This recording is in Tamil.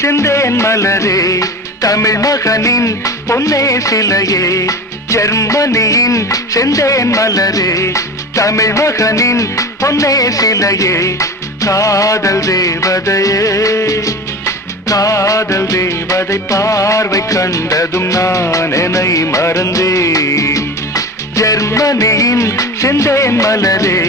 செந்தேன் மலரே தமிழ் மகனின் பொன்னே சிலையே ஜெர்மனியின் செந்தேன் மலரே தமிழ் மகனின் பொன்னே சிலையே காதல் தேவதையே காதல் தேவதை பார்வை கண்டதும் நான் என்னை மறந்தேன் ஜெர்மனியின் செந்தேன் மலரே